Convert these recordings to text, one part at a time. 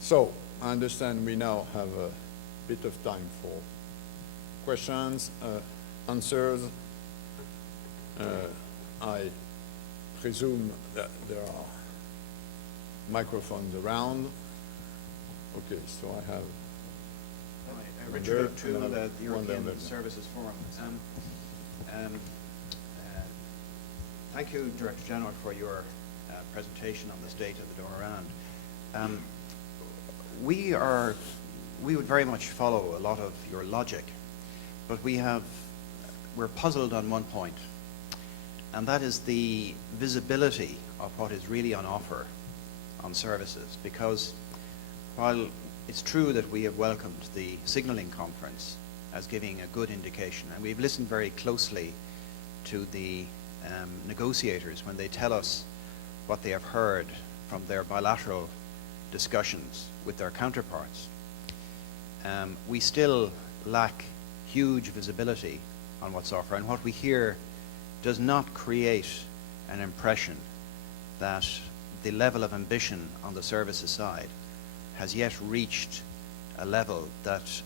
So, I understand we now have a bit of time for questions, answers. I presume that there are microphones around. Okay, so I have Richard O'Toole, one the European there. Services Forum. Thank you, Director General, for your presentation on the state of the door around. We would very much follow a lot of your logic, but we're puzzled on one point, and that is the visibility of what is really on offer on services. Because while it's true that we have welcomed the signalling conference as giving a good indication, and we've listened very closely to the negotiators when they tell us what they have heard from their bilateral discussions with their counterparts, we still lack huge visibility on what's offered, and what we hear does not create an impression that the level of ambition on the services side has yet reached a level that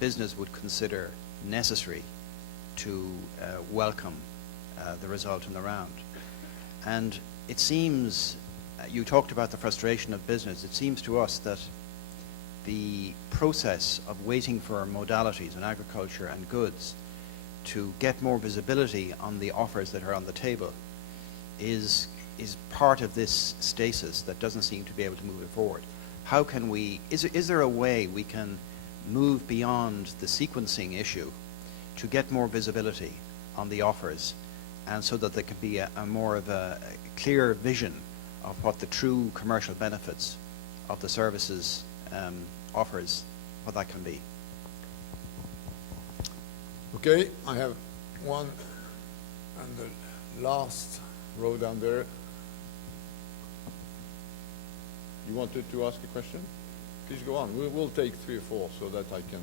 business would consider necessary to welcome the result in the round. And it seems, you talked about the frustration of business, it seems to us that the process of waiting for modalities in agriculture and goods to get more visibility on the offers that are on the table is part of this stasis that doesn't seem to be able to move it forward. How can we, is there a way we can move beyond the sequencing issue to get more visibility on the offers, and so that there can be a more of a clear vision of what the true commercial benefits of the services offers, what that can be? Okay, I have one on the last row down there. You wanted to ask a question? Please go on. We'll take 3 or 4 so that I can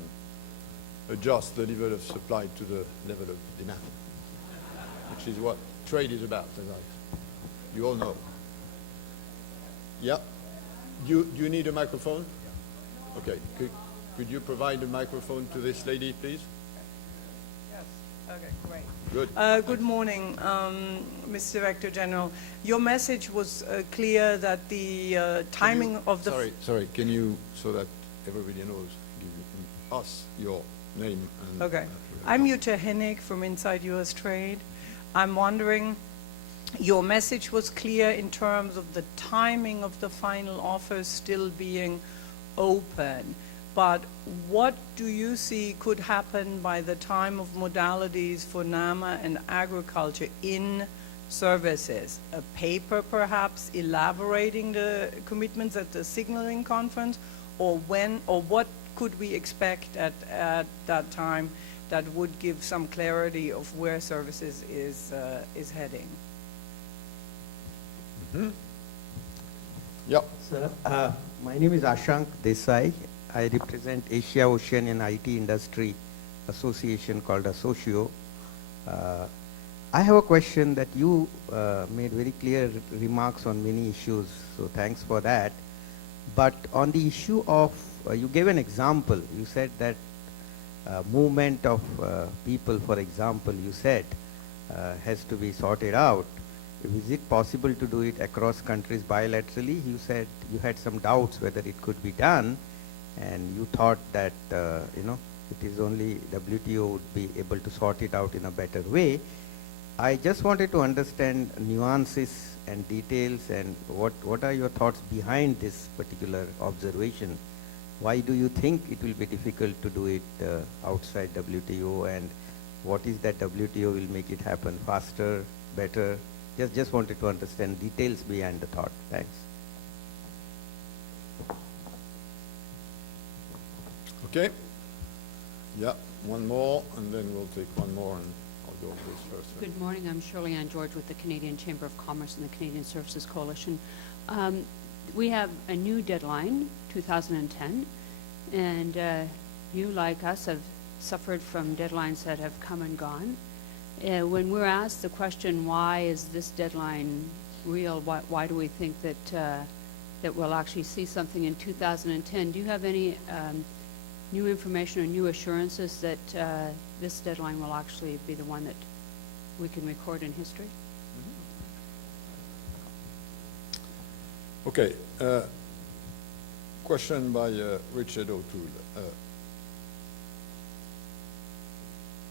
adjust the level of supply to the level of demand, which is what trade is about, as you all know. Yeah. Do you need a microphone? Okay. Could you provide a microphone to this lady, please? Yes. Okay, great. Good. Good morning, Mr. Director General. Your message was clear that the timing of the... Sorry, can you, so that everybody knows, give us your name and... Okay. I'm Jutta Hennig from Inside U.S. Trade. I'm wondering, your message was clear in terms of the timing of the final offer still being open. But what do you see could happen by the time of modalities for NAMA and agriculture in services? A paper perhaps elaborating the commitments at the signaling conference, or when, or what could we expect at that time that would give some clarity of where services is heading? Mm-hmm. Yep. Sir, my name is Ashank Desai. I represent Asia Ocean and IT Industry Association called Associo. I have a question that you made very clear remarks on many issues, so thanks for that. But on the issue of, you gave an example. You said that movement of people, for example, you said, has to be sorted out. Is it possible to do it across countries bilaterally? You said you had some doubts whether it could be done, and you thought that it is only WTO would be able to sort it out in a better way. I just wanted to understand nuances and details, and what are your thoughts behind this particular observation? Why do you think it will be difficult to do it outside WTO, and what is that WTO will make it happen faster, better? Just wanted to understand details behind the thought. Thanks. Okay. Yeah, one more, and then we'll take one more, and I'll go with this first. Good morning. I'm Shirley Ann George with the Canadian Chamber of Commerce and the Canadian Services Coalition. We have a new deadline, 2010, and you, like us, have suffered from deadlines that have come and gone. When we're asked the question, why is this deadline real, why do we think that that we'll actually see something in 2010. Do you have any new information or new assurances that this deadline will actually be the one that we can record in history? Okay. Question by Richard O'Toole.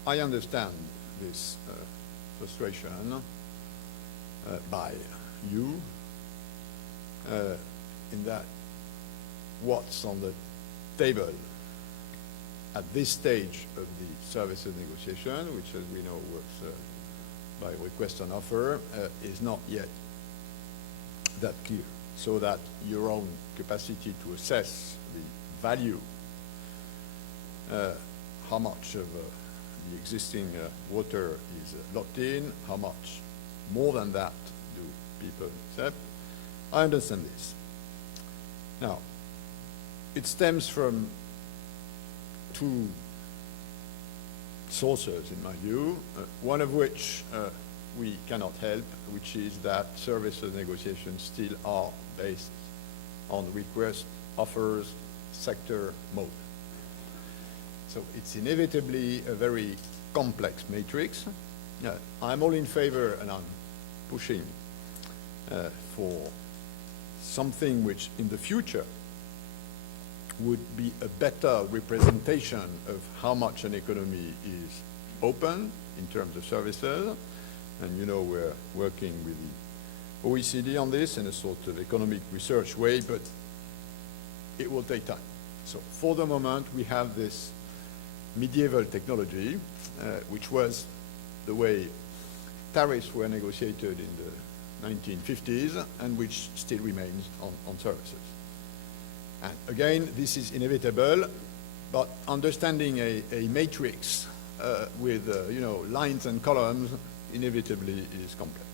I understand this frustration by you in that what's on the table at this stage of the services negotiation, which as we know works by request and offer, is not yet that clear, so that your own capacity to assess the value, how much of the existing water is locked in, how much more than that do people accept. I understand this. Now, it stems from two sources, in my view, one of which we cannot help, which is that services negotiations still are based on request, offers, sector mode. So it's inevitably a very complex matrix. I'm all in favor, and I'm pushing for something which in the future would be a better representation of how much an economy is open in terms of services. And you know we're working with the OECD on this in a sort of economic research way, but it will take time. So for the moment, we have this medieval technology, which was the way tariffs were negotiated in the 1950s, and which still remains on services. And again, this is inevitable, but understanding a matrix with lines and columns inevitably is complex.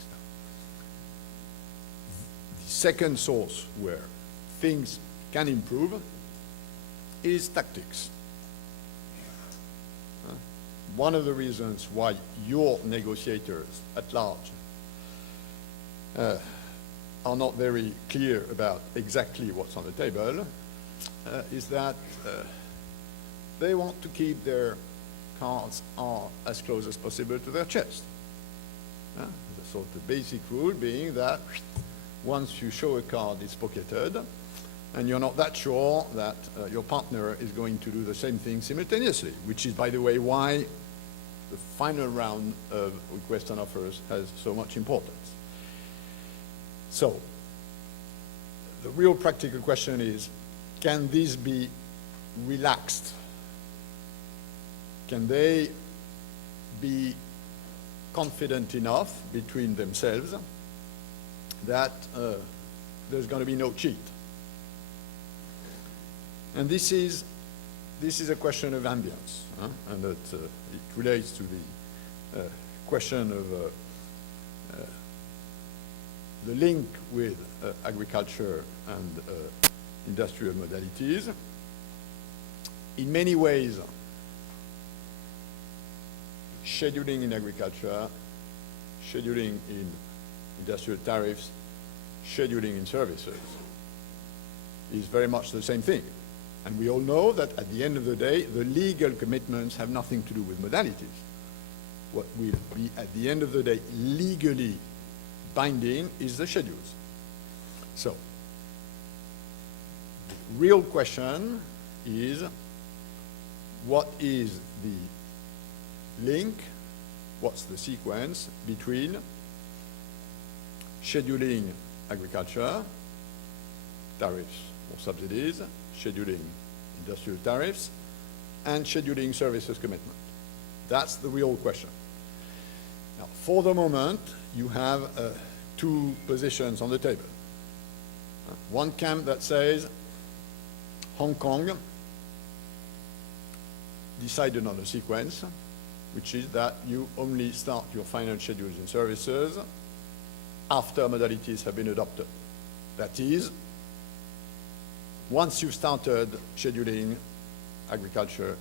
The second source where things can improve is tactics. One of the reasons why your negotiators at large are not very clear about exactly what's on the table is that they want to keep their cards as close as possible to their chest. The sort of basic rule being that once you show a card, it's pocketed, and you're not that sure that your partner is going to do the same thing simultaneously, which is, by the way, why the final round of requests and offers has so much importance. So, the real practical question is, can these be relaxed? Can they be confident enough between themselves that there's going to be no cheat? And this is a question of ambience, and that it relates to the question of the link with agriculture and industrial modalities. In many ways, scheduling in agriculture, scheduling in industrial tariffs, scheduling in services is very much the same thing. And we all know that at the end of the day, the legal commitments have nothing to do with modalities. What will be at the end of the day legally binding is the schedules. So, the real question is, what is the link, what's the sequence between scheduling agriculture, tariffs or subsidies, scheduling industrial tariffs, and scheduling services commitment? That's the real question. Now, for the moment, you have two positions on the table. One camp that says Hong Kong decided on a sequence, which is that you only start your final schedules in services after modalities have been adopted. That is, once you've started scheduling agriculture